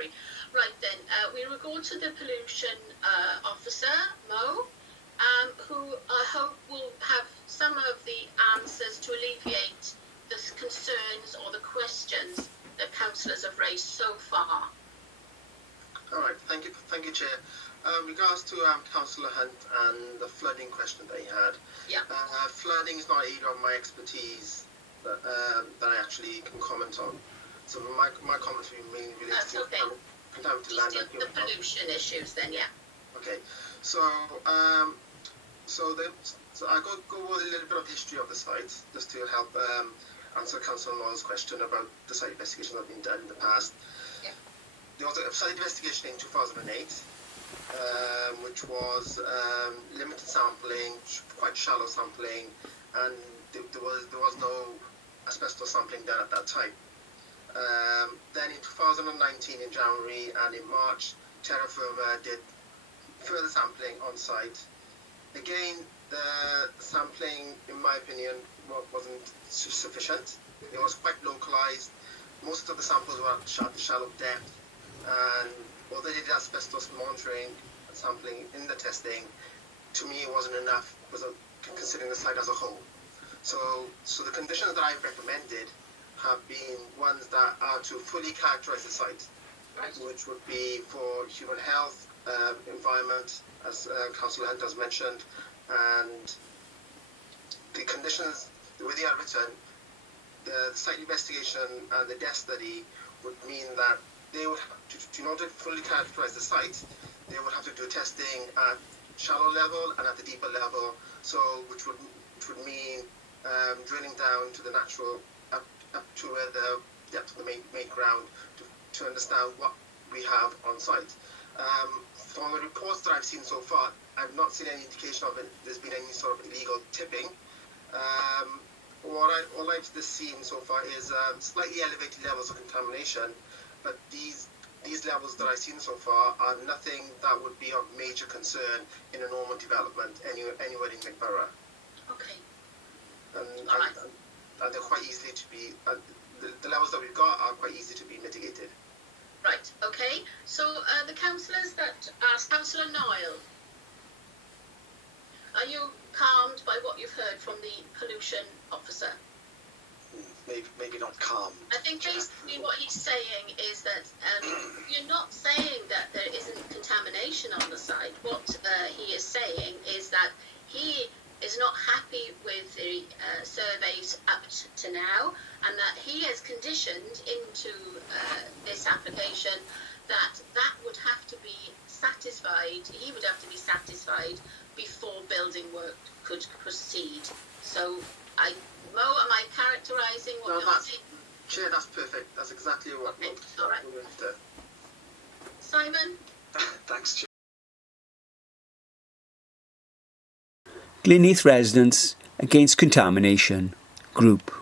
sorry. Right then, we will go to the pollution officer, Mo, who I hope will have some of the answers to alleviate the concerns or the questions that councillors have raised so far. All right, thank you, Chair. Regards to Councillor Hunt and the flooding question that he had. Yeah. Flooding is not an area of my expertise that I actually can comment on. So my comments will be mainly related to contaminated land and human health. The pollution issues then, yeah. Okay, so I go over a little bit of history of the site just to help answer Councillor Noel's question about the site investigation that have been done in the past. Yeah. There was a site investigation in 2008, which was limited sampling, quite shallow sampling, and there was no asbestos sampling done at that time. Then in 2019, in January and in March, Terra Firma did further sampling on site. Again, the sampling, in my opinion, wasn't sufficient. It was quite localized. Most of the samples were at shallow depth, and although they did asbestos monitoring and sampling in the testing, to me it wasn't enough considering the site as a whole. So the conditions that I've recommended have been ones that are to fully characterize the site, right, which would be for human health, environment, as Councillor Hunt has mentioned, and the conditions, the way they are written, the site investigation and the death study would mean that they would have to, in order to fully characterize the site, they would have to do testing at shallow level and at the deeper level, so which would mean drilling down to the natural, up to where the depth of the main ground to understand what we have on site. From the reports that I've seen so far, I've not seen any indication of there's been any sort of illegal tipping. All I've seen so far is slightly elevated levels of contamination, but these levels that I've seen so far are nothing that would be of major concern in a normal development anywhere in McBorough. Okay. And right. And they're quite easily to be, the levels that we've got are quite easy to be mitigated. Right, okay. So the councillors that asked, Councillor Noel, are you calmed by what you've heard from the pollution officer? Maybe not calm. I think basically what he's saying is that you're not saying that there isn't contamination on the site. What he is saying is that he is not happy with the surveys up to now, and that he has conditioned into this application that would have to be satisfied, he would have to be satisfied before building work could proceed. So Mo, am I characterising what you're saying? Chair, that's perfect. That's exactly what okay. All right. we're after. Simon? Thanks, Chair. Glynneath Residents Against Contamination Group.